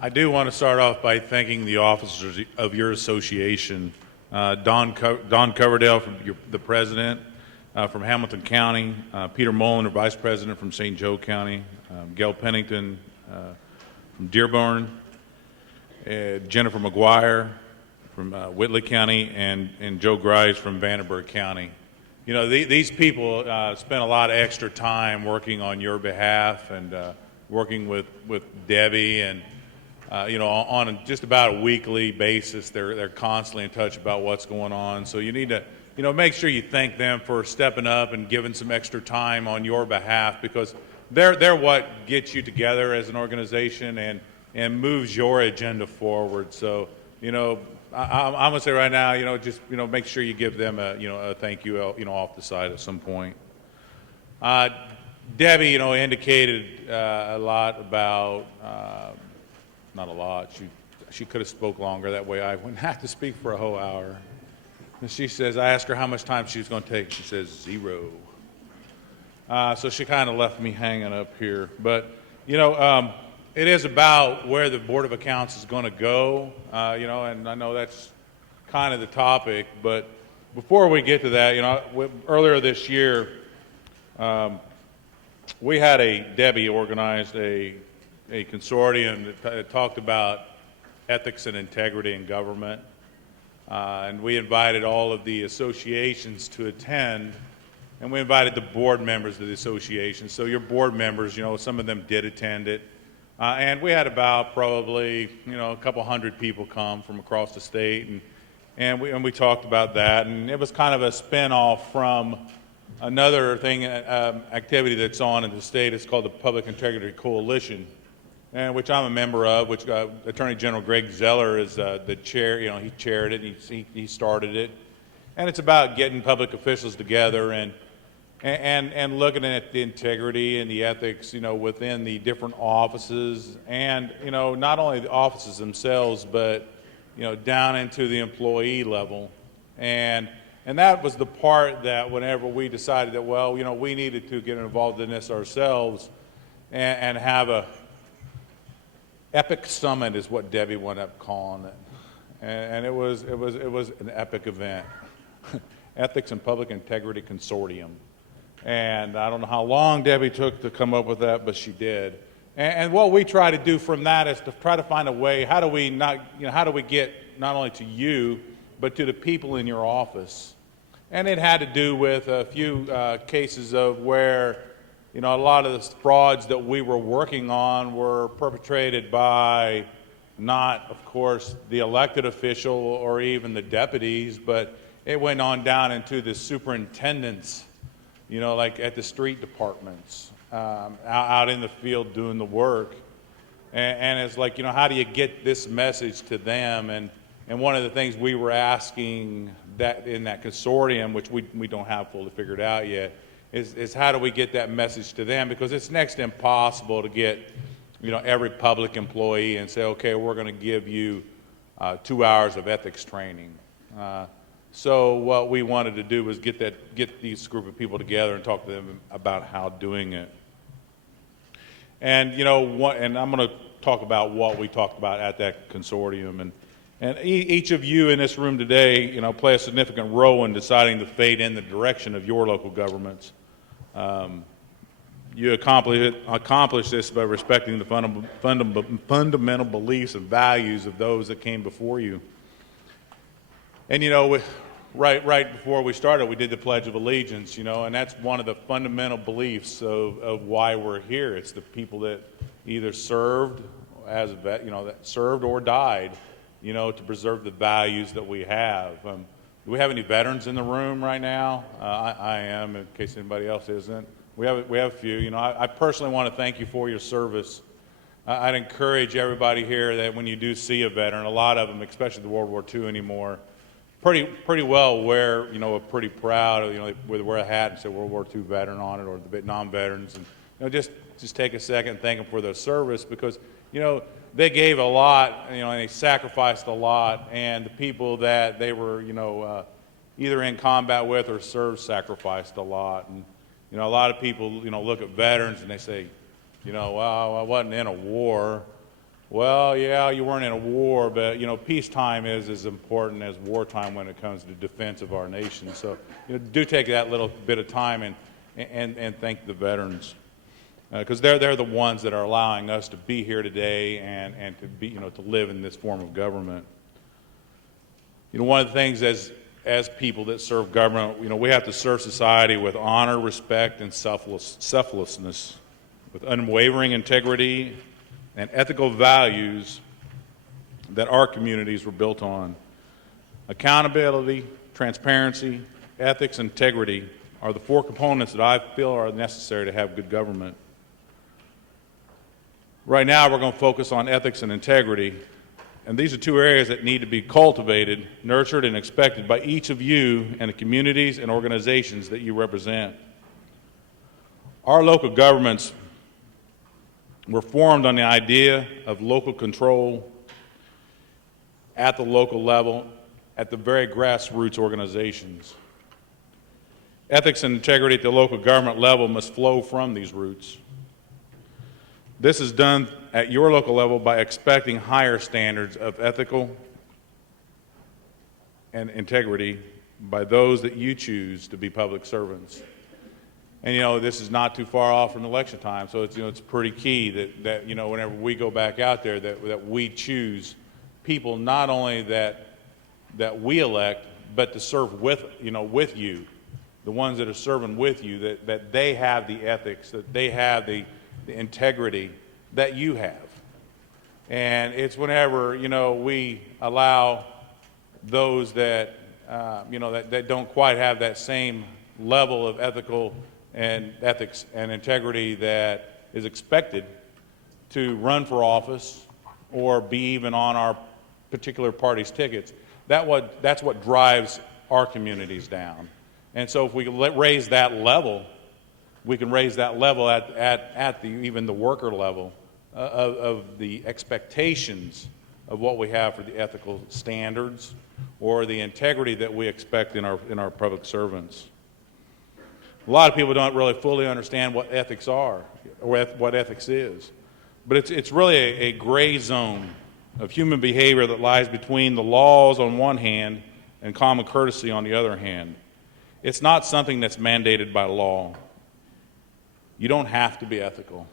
I do want to start off by thanking the officers of your association. Don Coverdale, the president from Hamilton County, Peter Molinder, vice president from St. Joe County, Gail Pennington from Dearborn, Jennifer McGuire from Whitley County, and Joe Grice from Vandenberg County. You know, these people spent a lot of extra time working on your behalf and working with Debbie, and you know, on just about a weekly basis, they're constantly in touch about what's going on. So you need to, you know, make sure you thank them for stepping up and giving some extra time on your behalf, because they're what gets you together as an organization and moves your agenda forward. So, you know, I'm gonna say right now, you know, just, you know, make sure you give them a thank you, you know, off the side at some point. Debbie, you know, indicated a lot about, not a lot. She could have spoke longer. That way I wouldn't have to speak for a whole hour. And she says, I asked her how much time she was going to take. She says 0. So she kind of left me hanging up here. But, you know, it is about where the Board of Accounts is going to go, you know, and I know that's kind of the topic. But before we get to that, you know, earlier this year, we had Debbie organized a consortium that talked about ethics and integrity in government. And we invited all of the associations to attend, and we invited the board members of the association. So your board members, you know, some of them did attend it. And we had about probably, you know, a couple hundred people come from across the state, and we talked about that. And it was kind of a spin-off from another thing, activity that's on in the state. It's called the Public Integrity Coalition, and which I'm a member of, which Attorney General Greg Zeller is the chair. You know, he chaired it, he started it, and it's about getting public officials together and looking at the integrity and the ethics, you know, within the different offices, and, you know, not only the offices themselves, but, you know, down into the employee level. And that was the part that whenever we decided that, well, you know, we needed to get involved in this ourselves and have a epic summit is what Debbie wound up calling it, and it was an epic event, Ethics and Public Integrity Consortium, and I don't know how long Debbie took to come up with that, but she did. And what we try to do from that is to try to find a way. How do we get not only to you, but to the people in your office? And it had to do with a few cases of where, you know, a lot of the frauds that we were working on were perpetrated by not, of course, the elected official or even the deputies, but it went on down into the superintendents, you know, like at the street departments, out in the field doing the work. And it's like, you know, how do you get this message to them? And one of the things we were asking that in that consortium, which we don't have fully figured out yet, is how do we get that message to them? Because it's next to impossible to get, you know, every public employee and say, okay, we're going to give you 2 hours of ethics training. So what we wanted to do was get these group of people together and talk to them about how doing it. And, you know, and I'm going to talk about what we talked about at that consortium. And each of you in this room today, you know, play a significant role in deciding the fate and the direction of your local governments. You accomplish this by respecting the fundamental beliefs and values of those that came before you. And, you know, right before we started, we did the Pledge of Allegiance, you know, and that's one of the fundamental beliefs of why we're here. It's the people that either served as a vet, you know, that served or died, you know, to preserve the values that we have. Do we have any veterans in the room right now? I am, in case anybody else isn't. We have a few. You know, I personally want to thank you for your service. I'd encourage everybody here that when you do see a veteran, a lot of them, especially the World War II anymore, pretty well wear, you know, a pretty proud, you know, they wear a hat and say World War II veteran on it, or the Vietnam veterans, and, you know, just take a second and thank them for their service, because, you know, they gave a lot, you know, and they sacrificed a lot, and the people that they were, you know, either in combat with or served sacrificed a lot. And, you know, a lot of people, you know, look at veterans and they say, you know, well, I wasn't in a war. Well, yeah, you weren't in a war, but, peacetime is as important as wartime when it comes to defense of our nation. So, do take that little bit of time and thank the veterans. Because they're the ones that are allowing us to be here today and to be, to live in this form of government. One of the things as people that serve government, we have to serve society with honor, respect, and selflessness, with unwavering integrity and ethical values that our communities were built on. Accountability, transparency, ethics, and integrity are the four components that I feel are necessary to have good government. Right now, we're going to focus on ethics and integrity, and these are two areas that need to be cultivated, nurtured, and expected by each of you and the communities and organizations that you represent. Our local governments were formed on the idea of local control at the local level, at the very grassroots organizations. Ethics and integrity at the local government level must flow from these roots. This is done at your local level by expecting higher standards of ethical and integrity by those that you choose to be public servants. And this is not too far off from election time, so it's pretty key that whenever we go back out there that we choose people not only that we elect, but to serve with you, the ones that are serving with you, that they have the ethics, that they have the integrity that you have. And it's whenever we allow those that that don't quite have that same level of ethics and integrity that is expected to run for office or be even on our particular party's tickets. That's what drives our communities down. And so if we can raise that level, we can raise that level at even the worker level of the expectations of what we have for the ethical standards or the integrity that we expect in our public servants. A lot of people don't really fully understand what ethics are or what ethics is. But it's really a gray zone of human behavior that lies between the laws on one hand and common courtesy on the other hand. It's not something that's mandated by law. You don't have to be ethical.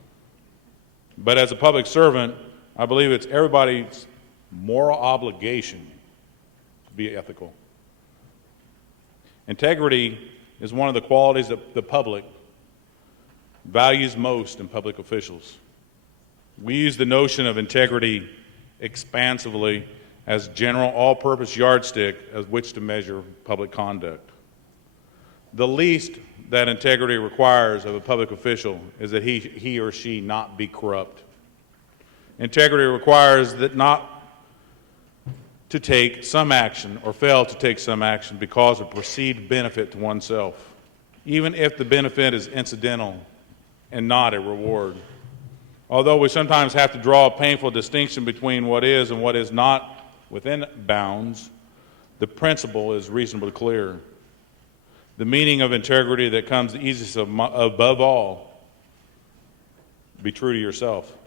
But as a public servant, I believe it's everybody's moral obligation to be ethical. Integrity is one of the qualities that the public values most in public officials. We use the notion of integrity expansively as general all-purpose yardstick as which to measure public conduct. The least that integrity requires of a public official is that he or she not be corrupt. Integrity requires that not to take some action or fail to take some action because of perceived benefit to oneself, even if the benefit is incidental and not a reward. Although we sometimes have to draw a painful distinction between what is and what is not within bounds, the principle is reasonably clear. The meaning of integrity that comes the easiest above all, be true to yourself.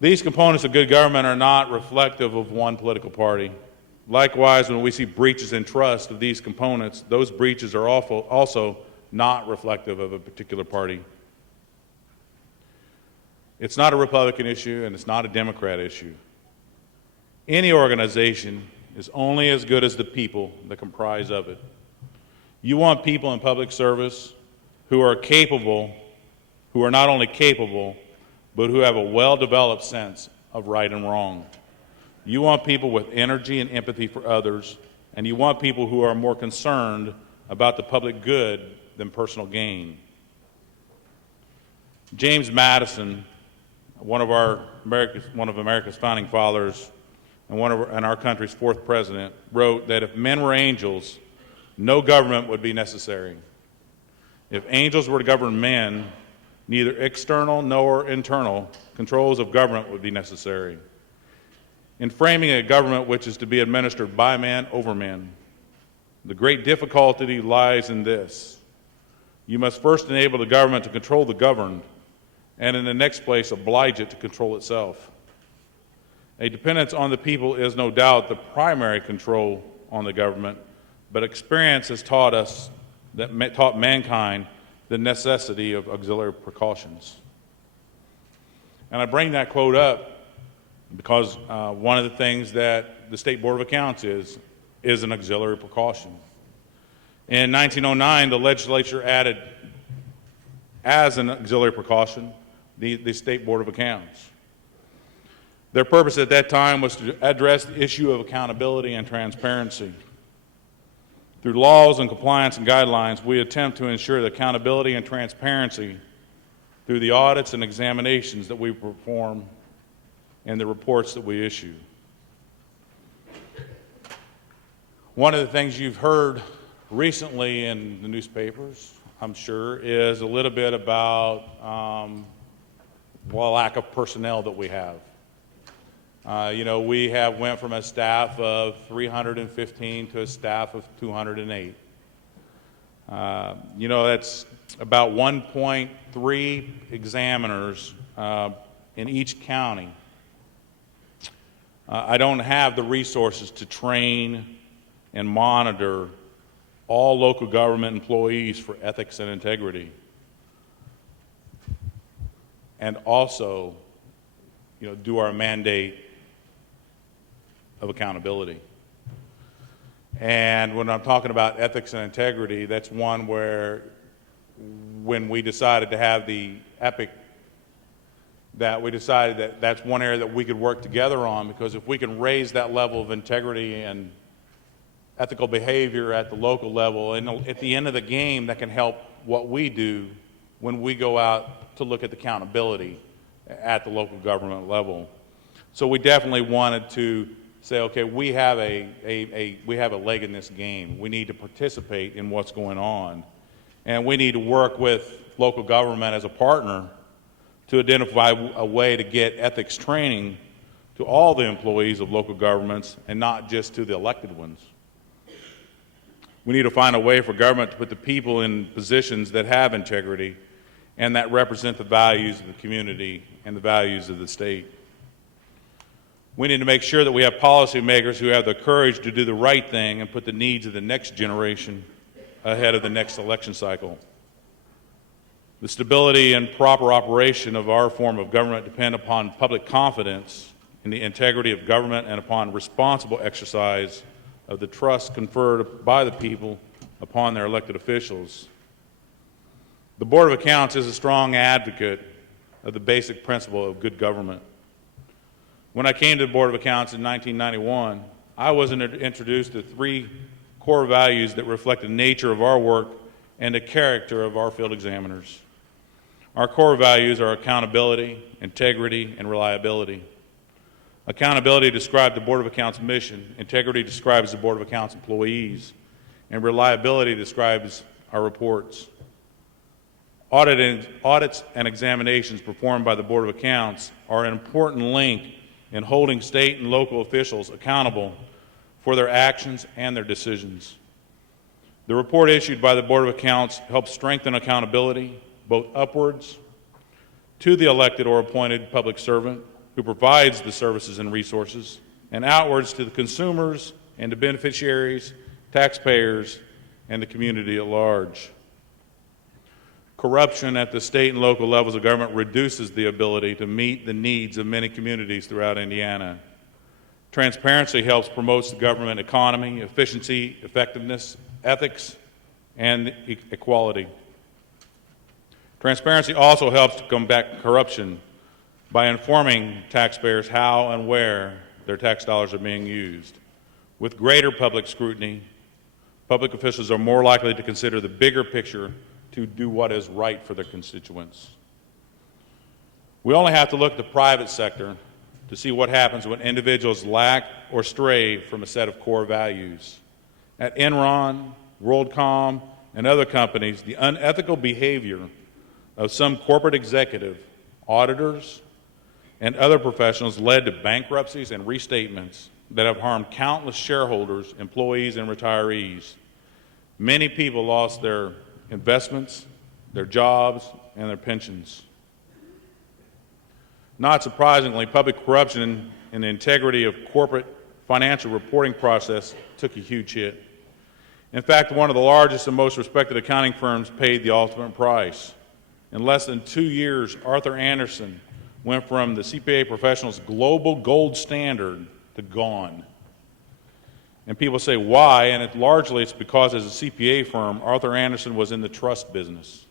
These components of good government are not reflective of one political party. Likewise, when we see breaches in trust of these components, those breaches are also not reflective of a particular party. It's not a Republican issue and it's not a Democrat issue. Any organization is only as good as the people that comprise of it. You want people in public service who are capable, who are not only capable, but who have a well-developed sense of right and wrong. You want people with energy and empathy for others, and you want people who are more concerned about the public good than personal gain. James Madison, one of America's founding fathers and and our country's fourth president, wrote that if men were angels, no government would be necessary. If angels were to govern men, neither external nor internal controls of government would be necessary. In framing a government which is to be administered by men over men, the great difficulty lies in this. You must first enable the government to control the governed, and in the next place, oblige it to control itself. A dependence on the people is no doubt the primary control on the government, but experience has taught mankind the necessity of auxiliary precautions. And I bring that quote up because one of the things that the State Board of Accounts is an auxiliary precaution. In 1909, the legislature added, as an auxiliary precaution, the State Board of Accounts. Their purpose at that time was to address the issue of accountability and transparency. Through laws and compliance and guidelines, we attempt to ensure the accountability and transparency through the audits and examinations that we perform and the reports that we issue. One of the things you've heard recently in the newspapers, I'm sure, is a little bit about lack of personnel that we have. We have went from a staff of 315 to a staff of 208. That's about 1.3 examiners in each county. I don't have the resources to train and monitor all local government employees for ethics and integrity. And also, do our mandate of accountability. And when I'm talking about ethics and integrity, that's one where when we decided to have the EPIC, that we decided that that's one area that we could work together on, because if we can raise that level of integrity and ethical behavior at the local level, and at the end of the game, that can help what we do when we go out to look at the accountability at the local government level. So we definitely wanted to say, okay, we have a leg in this game. We need to participate in what's going on, and we need to work with local government as a partner to identify a way to get ethics training to all the employees of local governments and not just to the elected ones. We need to find a way for government to put the people in positions that have integrity and that represent the values of the community and the values of the state. We need to make sure that we have policymakers who have the courage to do the right thing and put the needs of the next generation ahead of the next election cycle. The stability and proper operation of our form of government depend upon public confidence in the integrity of government and upon responsible exercise of the trust conferred by the people upon their elected officials. The Board of Accounts is a strong advocate of the basic principle of good government. When I came to the Board of Accounts in 1991, I was introduced to 3 core values that reflect the nature of our work and the character of our field examiners. Our core values are accountability, integrity, and reliability. Accountability describes the Board of Accounts' mission, integrity describes the Board of Accounts' employees, and reliability describes our reports. Audits and examinations performed by the Board of Accounts are an important link in holding state and local officials accountable for their actions and their decisions. The report issued by the Board of Accounts helps strengthen accountability, both upwards to the elected or appointed public servant who provides the services and resources, and outwards to the consumers and the beneficiaries, taxpayers, and the community at large. Corruption at the state and local levels of government reduces the ability to meet the needs of many communities throughout Indiana. Transparency helps promote the government economy, efficiency, effectiveness, ethics, and equality. Transparency also helps to combat corruption by informing taxpayers how and where their tax dollars are being used. With greater public scrutiny, public officials are more likely to consider the bigger picture to do what is right for their constituents. We only have to look at the private sector to see what happens when individuals lack or stray from a set of core values. At Enron, WorldCom, and other companies, the unethical behavior of some corporate executive, auditors, and other professionals led to bankruptcies and restatements that have harmed countless shareholders, employees, and retirees. Many people lost their investments, their jobs, and their pensions. Not surprisingly, public corruption in the integrity of corporate financial reporting process took a huge hit. In fact, one of the largest and most respected accounting firms paid the ultimate price. In less than 2 years, Arthur Andersen went from the CPA professional's global gold standard to gone. And people say, why? And largely it's because as a CPA firm, Arthur Andersen was in the trust business.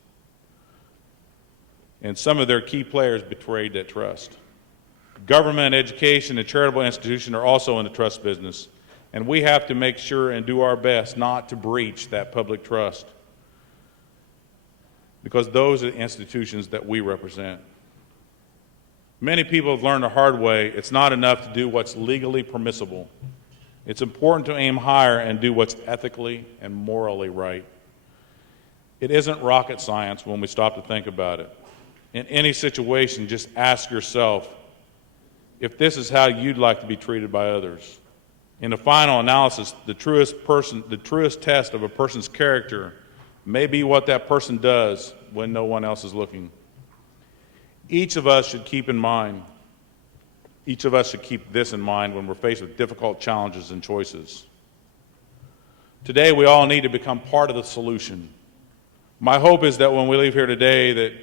And some of their key players betrayed that trust. Government, education, and charitable institutions are also in the trust business. And we have to make sure and do our best not to breach that public trust, because those are the institutions that we represent. Many people have learned the hard way it's not enough to do what's legally permissible. It's important to aim higher and do what's ethically and morally right. It isn't rocket science when we stop to think about it. In any situation, just ask yourself if this is how you'd like to be treated by others. In the final analysis, the truest test of a person's character may be what that person does when no one else is looking. Each of us should keep this in mind when we're faced with difficult challenges and choices. Today, we all need to become part of the solution. My hope is that when we leave here today,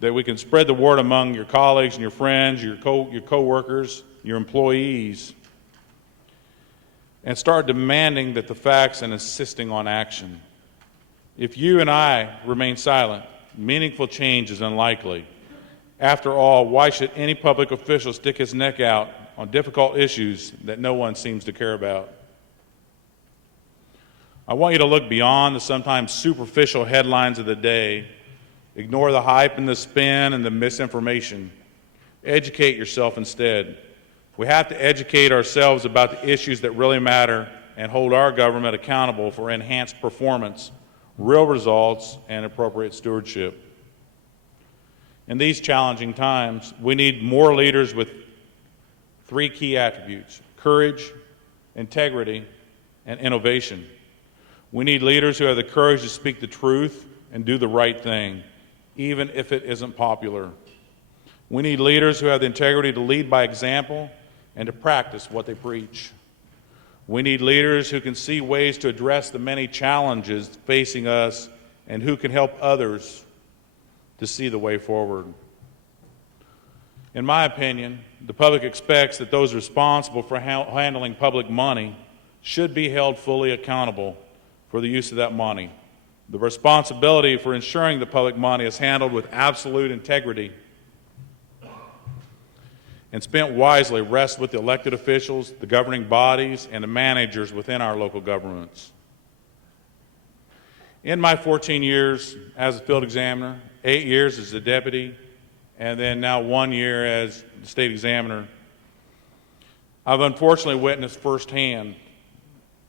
that we can spread the word among your colleagues and your friends, your co-workers, your employees, and start demanding that the facts and insisting on action. If you and I remain silent, meaningful change is unlikely. After all, why should any public official stick his neck out on difficult issues that no one seems to care about? I want you to look beyond the sometimes superficial headlines of the day. Ignore the hype and the spin and the misinformation. Educate yourself instead. We have to educate ourselves about the issues that really matter and hold our government accountable for enhanced performance, real results, and appropriate stewardship. In these challenging times, we need more leaders with 3 key attributes: courage, integrity, and innovation. We need leaders who have the courage to speak the truth and do the right thing, even if it isn't popular. We need leaders who have the integrity to lead by example and to practice what they preach. We need leaders who can see ways to address the many challenges facing us and who can help others to see the way forward. In my opinion, the public expects that those responsible for handling public money should be held fully accountable for the use of that money. The responsibility for ensuring the public money is handled with absolute integrity and spent wisely rests with the elected officials, the governing bodies, and the managers within our local governments. In my 14 years as a field examiner, 8 years as a deputy, and then now 1 year as the state examiner, I've unfortunately witnessed firsthand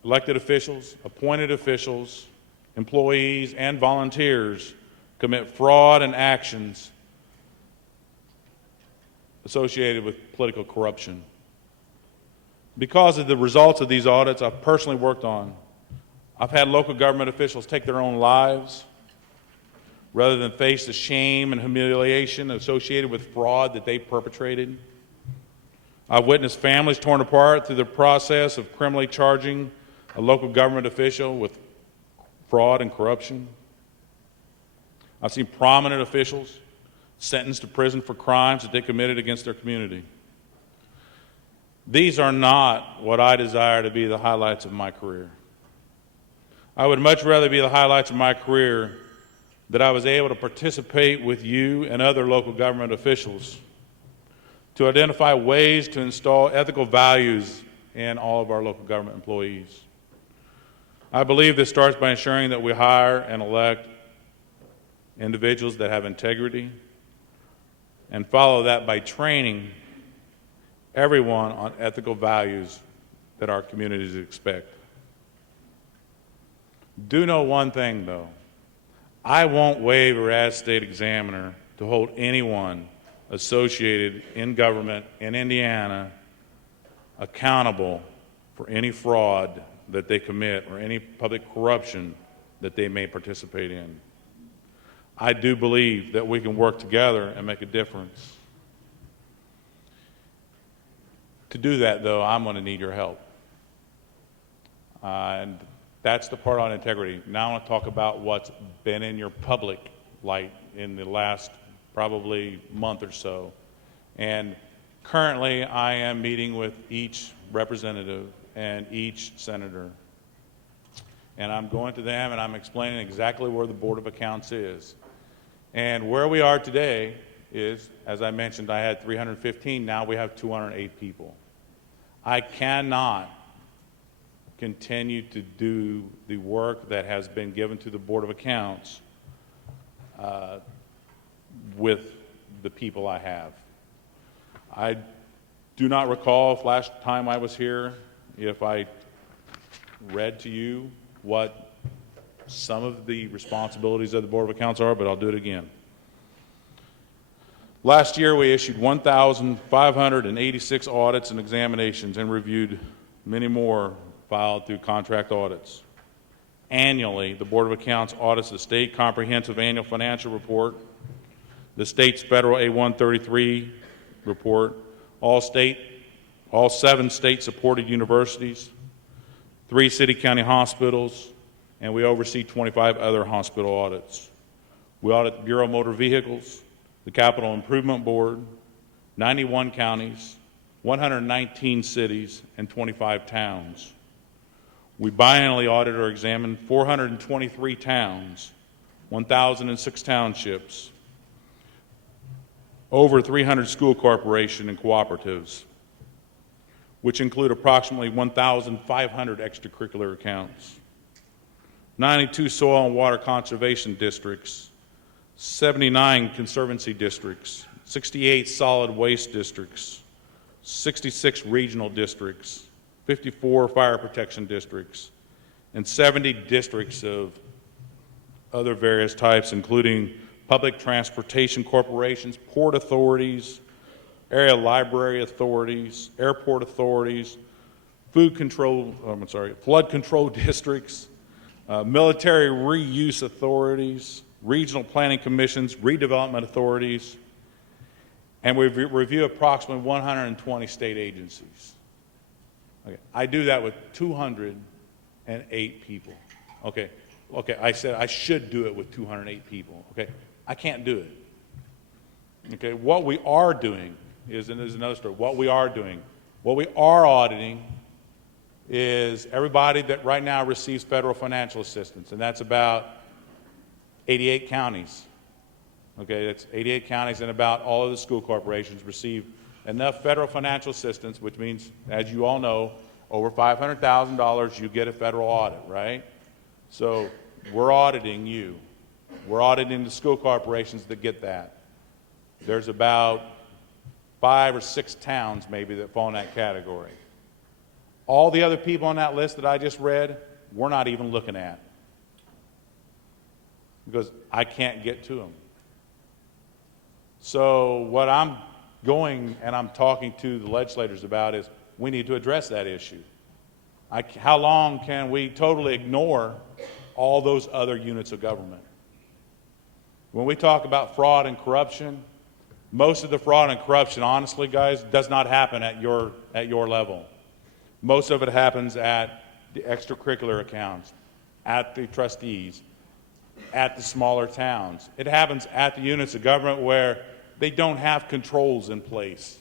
elected officials, appointed officials, employees, and volunteers commit fraud and actions associated with political corruption. Because of the results of these audits I've personally worked on, I've had local government officials take their own lives rather than face the shame and humiliation associated with fraud that they perpetrated. I've witnessed families torn apart through the process of criminally charging a local government official with fraud and corruption. I've seen prominent officials sentenced to prison for crimes that they committed against their community. These are not what I desire to be the highlights of my career. I would much rather be the highlights of my career that I was able to participate with you and other local government officials to identify ways to install ethical values in all of our local government employees. I believe this starts by ensuring that we hire and elect individuals that have integrity, and follow that by training everyone on ethical values that our communities expect. Do know one thing, though. I won't waiver as state examiner to hold anyone associated in government in Indiana accountable for any fraud that they commit or any public corruption that they may participate in. I do believe that we can work together and make a difference. To do that, though, I'm going to need your help. And that's the part on integrity. Now I want to talk about what's been in your public light in the last probably month or so. And currently, I am meeting with each representative and each senator. And I'm going to them and I'm explaining exactly where the Board of Accounts is. And where we are today is, as I mentioned, I had 315, now we have 208 people. I cannot continue to do the work that has been given to the Board of Accounts with the people I have. I do not recall if last time I was here, if I read to you what some of the responsibilities of the Board of Accounts are, but I'll do it again. Last year, we issued 1,586 audits and examinations and reviewed many more filed through contract audits. Annually, the Board of Accounts audits the State Comprehensive Annual Financial Report, the state's Federal A-133 report, all 7 state-supported universities, 3 city-county hospitals, and we oversee 25 other hospital audits. We audit the Bureau of Motor Vehicles, the Capital Improvement Board, 91 counties, 119 cities, and 25 towns. We biannually audit or examine 423 towns, 1,006 townships, over 300 school corporations and cooperatives, which include approximately 1,500 extracurricular accounts, 92 soil and water conservation districts, 79 conservancy districts, 68 solid waste districts, 66 regional districts, 54 fire protection districts, and 70 districts of other various types, including public transportation corporations, port authorities, area library authorities, airport authorities, flood control districts, military reuse authorities, regional planning commissions, redevelopment authorities, and we review approximately 120 state agencies. Okay. I do that with 208 people. Okay, I said I should do it with 208 people. Okay, I can't do it. Okay, what we are doing is, and there's another story, what we are auditing is everybody that right now receives federal financial assistance, and that's about 88 counties. Okay, that's 88 counties, and about all of the school corporations receive enough federal financial assistance, which means, as you all know, over $500,000 you get a federal audit, right? So we're auditing you. We're auditing the school corporations that get that. There's about 5 or 6 towns maybe that fall in that category. All the other people on that list that I just read, we're not even looking at, because I can't get to them. So what I'm going and I'm talking to the legislators about is we need to address that issue. How long can we totally ignore all those other units of government? When we talk about fraud and corruption, most of the fraud and corruption, honestly, guys, does not happen at your level. Most of it happens at the extracurricular accounts, at the trustees, at the smaller towns. It happens at the units of government where they don't have controls in place.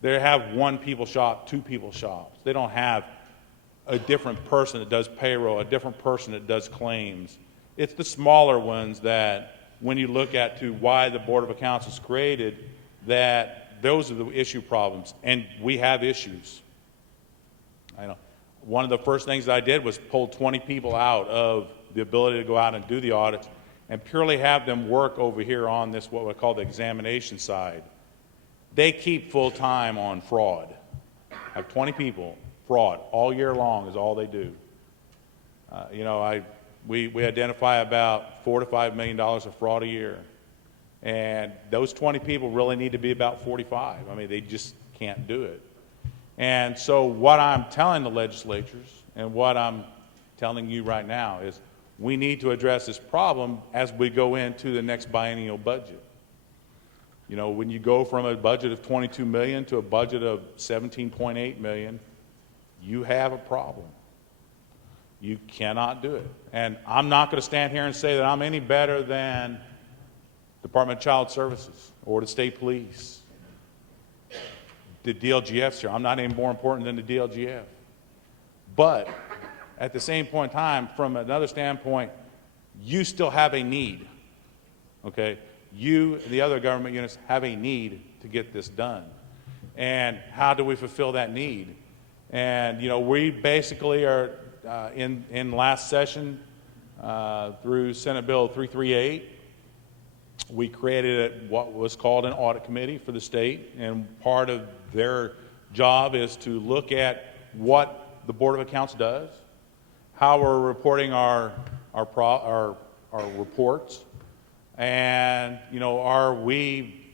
They have 1 people shop, 2 people shops. They don't have a different person that does payroll, a different person that does claims. It's the smaller ones that, when you look at to why the Board of Accounts was created, that those are the issue problems, and we have issues. I know. One of the first things I did was pull 20 people out of the ability to go out and do the audits and purely have them work over here on this, what we call the examination side. They keep full time on fraud. I have 20 people, fraud, all year long is all they do. We identify about $4 to $5 million of fraud a year. And those 20 people really need to be about 45. I mean, they just can't do it. And so what I'm telling the legislatures and what I'm telling you right now is we need to address this problem as we go into the next biennial budget. You know, when you go from a budget of 22 million to a budget of 17.8 million, you have a problem. You cannot do it. And I'm not going to stand here and say that I'm any better than Department of Child Services or the state police. The DLGF's here. I'm not any more important than the DLGF. But at the same point in time, from another standpoint, you still have a need. Okay? You and the other government units have a need to get this done. And how do we fulfill that need? And, you know, we basically are in last session through Senate Bill 338, we created what was called an audit committee for the state, and part of their job is to look at what the Board of Accounts does, how we're reporting our reports, and, you know, are we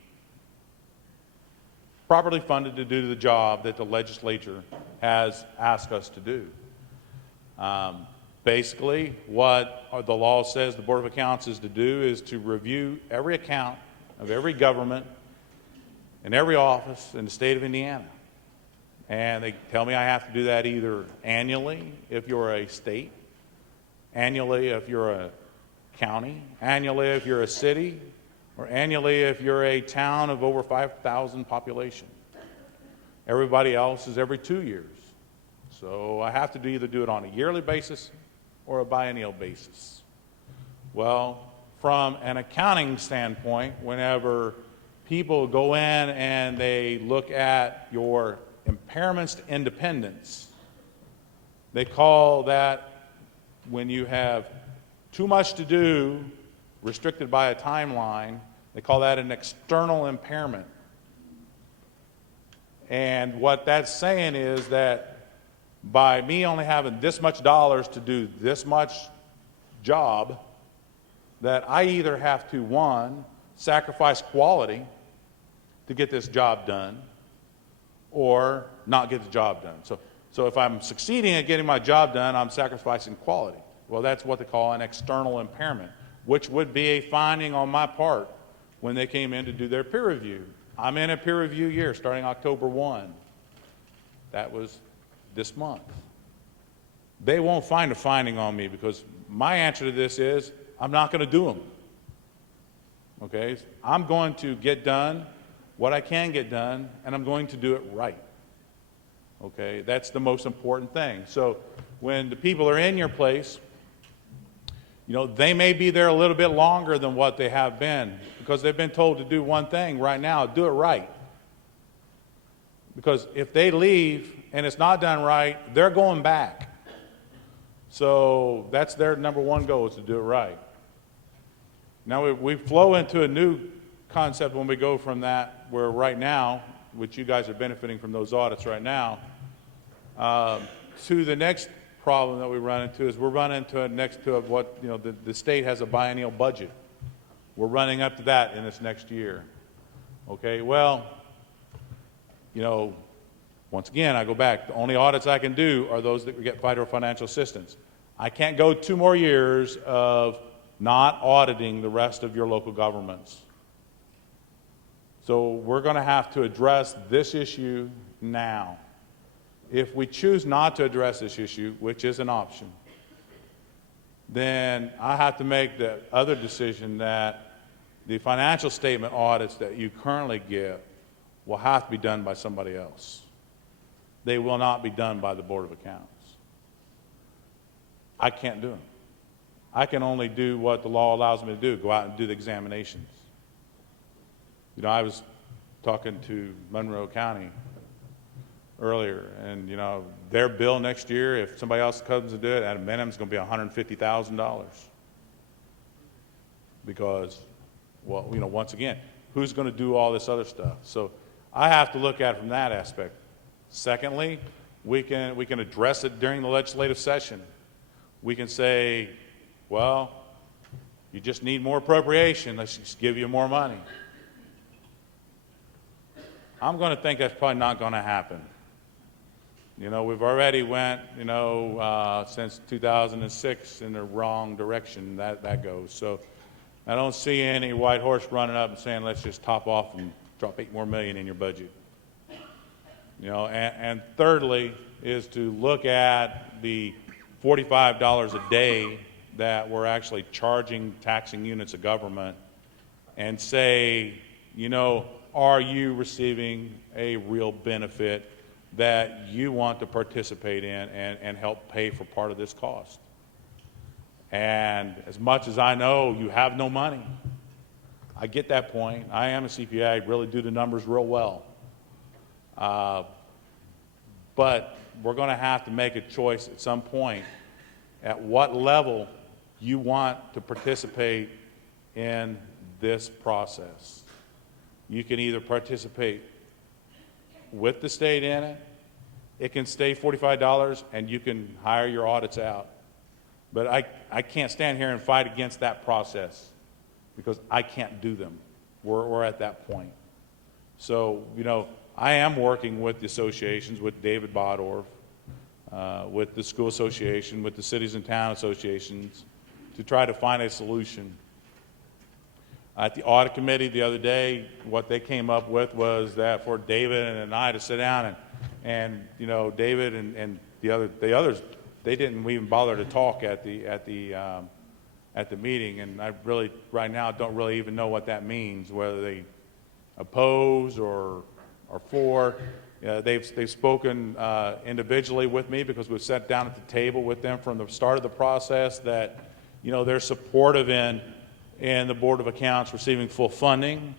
properly funded to do the job that the legislature has asked us to do. Basically, what the law says the Board of Accounts is to do is to review every account of every government and every office in the state of Indiana. And they tell me I have to do that either annually if you're a state, annually if you're a county, annually if you're a city, or annually if you're a town of over 5,000 population. Everybody else is every 2 years. So I have to either do it on a yearly basis or a biennial basis. Well, from an accounting standpoint, whenever people go in and they look at your impairments to independence, they call that, when you have too much to do, restricted by a timeline, they call that an external impairment. And what that's saying is that by me only having this much dollars to do this much job, that I either have to, one, sacrifice quality to get this job done, or not get the job done. So if I'm succeeding at getting my job done, I'm sacrificing quality. Well, that's what they call an external impairment, which would be a finding on my part when they came in to do their peer review. I'm in a peer review year starting October 1. That was this month. They won't find a finding on me because my answer to this is I'm not going to do them. Okay? I'm going to get done what I can get done, and I'm going to do it right. Okay? That's the most important thing. So when the people are in your place, you know, they may be there a little bit longer than what they have been because they've been told to do one thing right now, do it right. Because if they leave and it's not done right, they're going back. So that's their number one goal, is to do it right. Now we flow into a new concept when we go from that, where right now, which you guys are benefiting from those audits right now, to the next problem that we run into is we're running into what, you know, the state has a biennial budget. We're running up to that in this next year. Okay, well, you know, once again, I go back. The only audits I can do are those that get federal financial assistance. I can't go 2 more years of not auditing the rest of your local governments. So we're going to have to address this issue now. If we choose not to address this issue, which is an option, then I have to make the other decision that the financial statement audits that you currently get will have to be done by somebody else. They will not be done by the Board of Accounts. I can't do them. I can only do what the law allows me to do, go out and do the examinations. You know, I was talking to Monroe County earlier, and, you know, their bill next year, if somebody else comes to do it, at a minimum, it's going to be $150,000. Because, well, you know, once again, who's going to do all this other stuff? So I have to look at it from that aspect. Secondly, we can address it during the legislative session. We can say, well, you just need more appropriation, let's just give you more money. I'm going to think that's probably not going to happen. You know, we've already went, you know, since 2006 in the wrong direction that goes. So I don't see any white horse running up and saying, let's just top off and drop $8 more million in your budget. You know, and thirdly is to look at the $45 a day that we're actually charging taxing units of government and say, you know, are you receiving a real benefit that you want to participate in and help pay for part of this cost? And as much as I know you have no money, I get that point. I am a CPA. I really do the numbers real well. But we're going to have to make a choice at some point at what level you want to participate in this process. You can either participate with the state in it. It can stay $45 and you can hire your audits out. But I can't stand here and fight against that process because I can't do them. We're at that point. So, you know, I am working with the associations, with David Bodorf, with the school association, with the cities and town associations to try to find a solution. At the audit committee the other day, what they came up with was that for David and I to sit down and you know, David and the others, they didn't even bother to talk at the meeting, and I really right now don't really even know what that means, whether they oppose or for. They've spoken individually with me because we've sat down at the table with them from the start of the process that, you know, they're supportive in the Board of Accounts receiving full funding.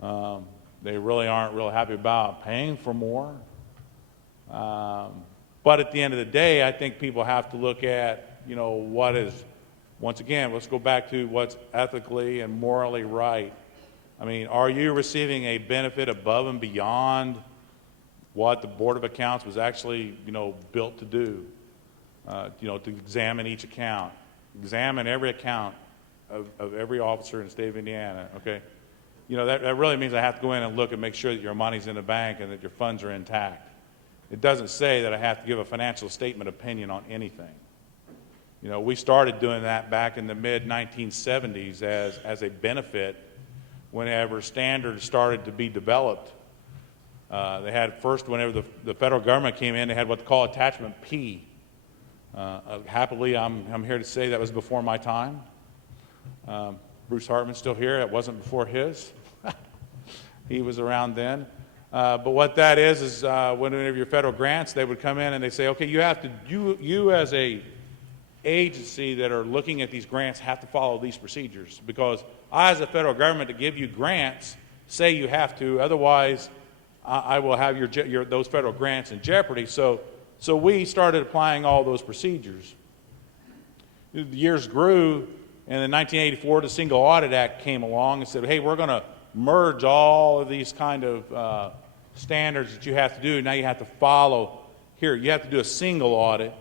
They really aren't real happy about paying for more. But at the end of the day, I think people have to look at, you know, what is, once again, let's go back to what's ethically and morally right. I mean, are you receiving a benefit above and beyond what the Board of Accounts was actually, you know, built to do? You know, to examine each account, examine every account of every officer in the state of Indiana, okay? You know, that really means I have to go in and look and make sure that your money's in the bank and that your funds are intact. It doesn't say that I have to give a financial statement opinion on anything. You know, we started doing that back in the mid-1970s as a benefit whenever standards started to be developed. They had first, whenever the federal government came in, they had what they call Attachment P. Happily, I'm here to say that was before my time. Bruce Hartman's still here. It wasn't before his. He was around then. But what that is whenever your federal grants, they would come in and they say, okay, you have to, you as a agency that are looking at these grants have to follow these procedures, because I, as a federal government, to give you grants, say you have to, otherwise I will have those federal grants in jeopardy. So we started applying all those procedures. The years grew, and in 1984, the Single Audit Act came along and said, hey, we're going to merge all of these kind of standards that you have to do. Now you have to follow, here, you have to do a single audit,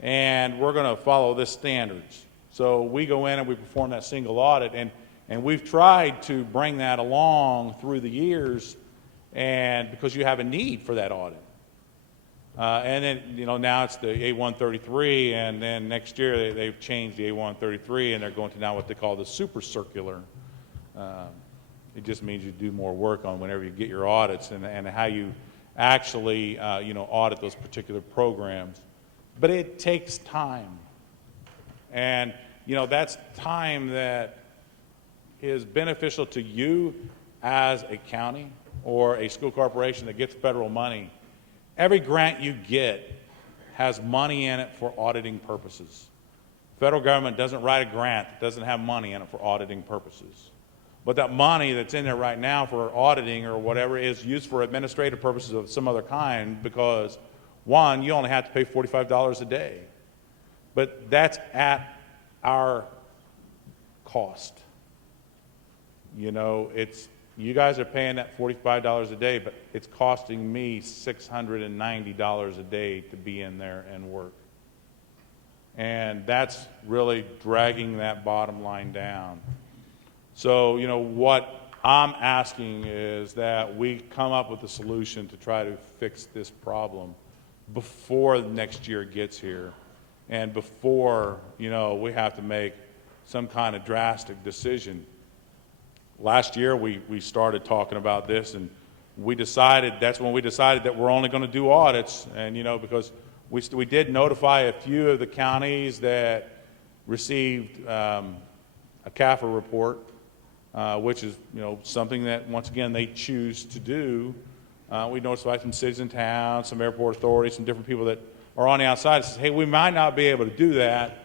and we're going to follow this standards. So we go in and we perform that single audit, and we've tried to bring that along through the years, and because you have a need for that audit. And then, you know, now it's the A133, and then next year they've changed the A133, and they're going to now what they call the super circular. It just means you do more work on whenever you get your audits and how you actually, you know, audit those particular programs. But it takes time. And, you know, that's time that is beneficial to you as a county or a school corporation that gets federal money. Every grant you get has money in it for auditing purposes. Federal government doesn't write a grant that doesn't have money in it for auditing purposes. But that money that's in there right now for auditing or whatever is used for administrative purposes of some other kind, because, one, you only have to pay $45 a day. But that's at our cost. You know, you guys are paying that $45 a day, but it's costing me $690 a day to be in there and work. And that's really dragging that bottom line down. So, you know, what I'm asking is that we come up with a solution to try to fix this problem before next year gets here, and before, you know, we have to make some kind of drastic decision. Last year, we started talking about this, and that's when we decided that we're only going to do audits, and because we did notify a few of the counties that received a CAFR report, which is something that once again they choose to do. We notified some cities and towns, some airport authorities, some different people that are on the outside and says, hey, we might not be able to do that.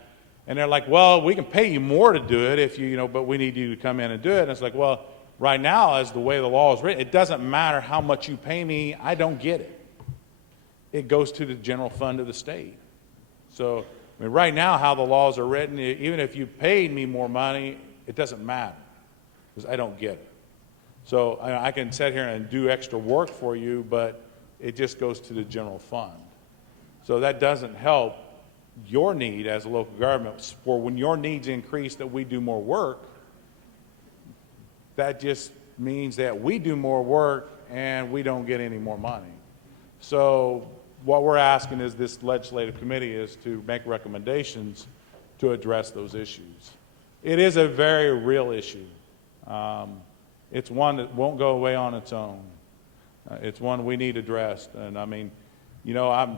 And they're like, well, we can pay you more to do it if but we need you to come in and do it. And it's like, well, right now, as the way the law is written, it doesn't matter how much you pay me, I don't get it. It goes to the general fund of the state. So, I mean, right now, how the laws are written, even if you paid me more money, it doesn't matter, because I don't get it. So I can sit here and do extra work for you, but it just goes to the general fund. So that doesn't help your need as a local government. For when your needs increase that we do more work, that just means that we do more work and we don't get any more money. So what we're asking is this legislative committee is to make recommendations to address those issues. It is a very real issue. It's one that won't go away on its own. It's one we need addressed. And I mean, I'm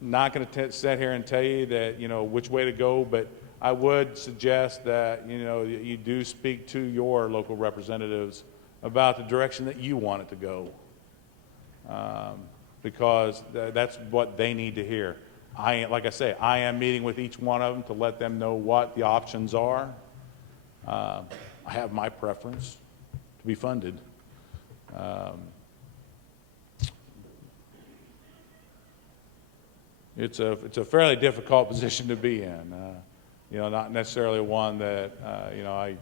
not going to sit here and tell you that, which way to go, but I would suggest that, you do speak to your local representatives about the direction that you want it to go, because that's what they need to hear. Like I say, I am meeting with each one of them to let them know what the options are. I have my preference to be funded. It's a fairly difficult position to be in. Not necessarily one that I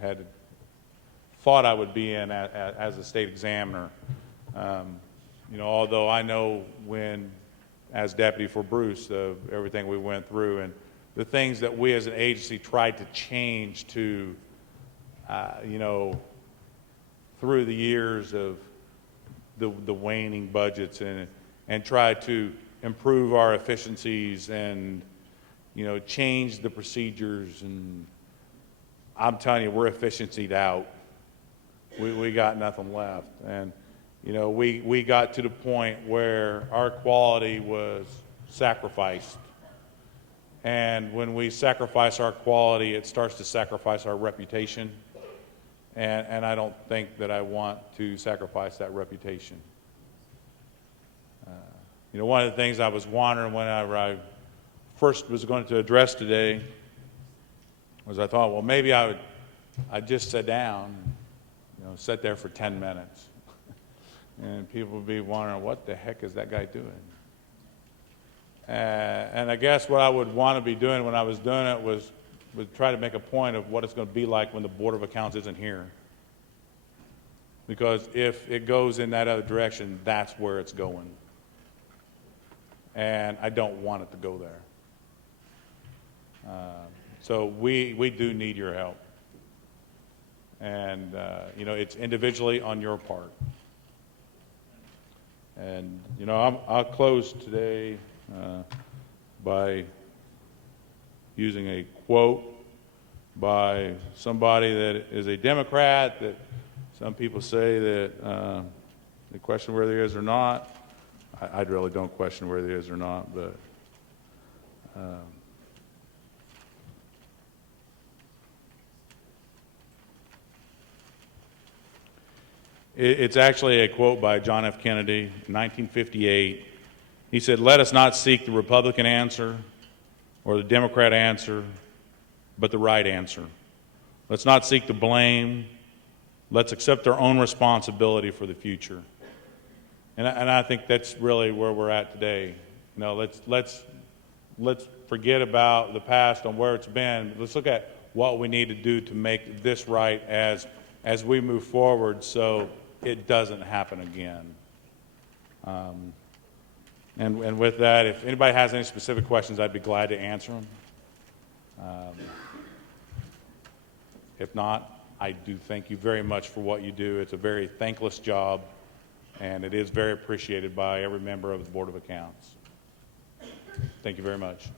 had thought I would be in as a state examiner. Although I know as deputy for Bruce, everything we went through and the things that we as an agency tried to change to, through the years of the waning budgets and try to improve our efficiencies and change the procedures, and I'm telling you, we're efficiencyed out. We got nothing left, and we got to the point where our quality was sacrificed, and when we sacrifice our quality, it starts to sacrifice our reputation, and I don't think that I want to sacrifice that reputation. One of the things I was wondering whenever I first was going to address today was I thought, well, maybe I'd just sit down, sit there for 10 minutes. And people would be wondering, what the heck is that guy doing? And I guess what I would want to be doing when I was doing it was try to make a point of what it's going to be like when the Board of Accounts isn't here. Because if it goes in that other direction, that's where it's going. And I don't want it to go there. So we do need your help. And, it's individually on your part. And, I'll close today by using a quote by somebody that is a Democrat that some people say that they question whether he is or not. I really don't question whether he is or not, but it's actually a quote by John F. Kennedy, 1958. He said, "Let us not seek the Republican answer or the Democrat answer, but the right answer. Let's not seek the blame. Let's accept our own responsibility for the future." And I think that's really where we're at today. Let's forget about the past and where it's been. Let's look at what we need to do to make this right as we move forward, so it doesn't happen again. And with that, if anybody has any specific questions, I'd be glad to answer them. If not, I do thank you very much for what you do. It's a very thankless job, and it is very appreciated by every member of the Board of Accounts. Thank you very much.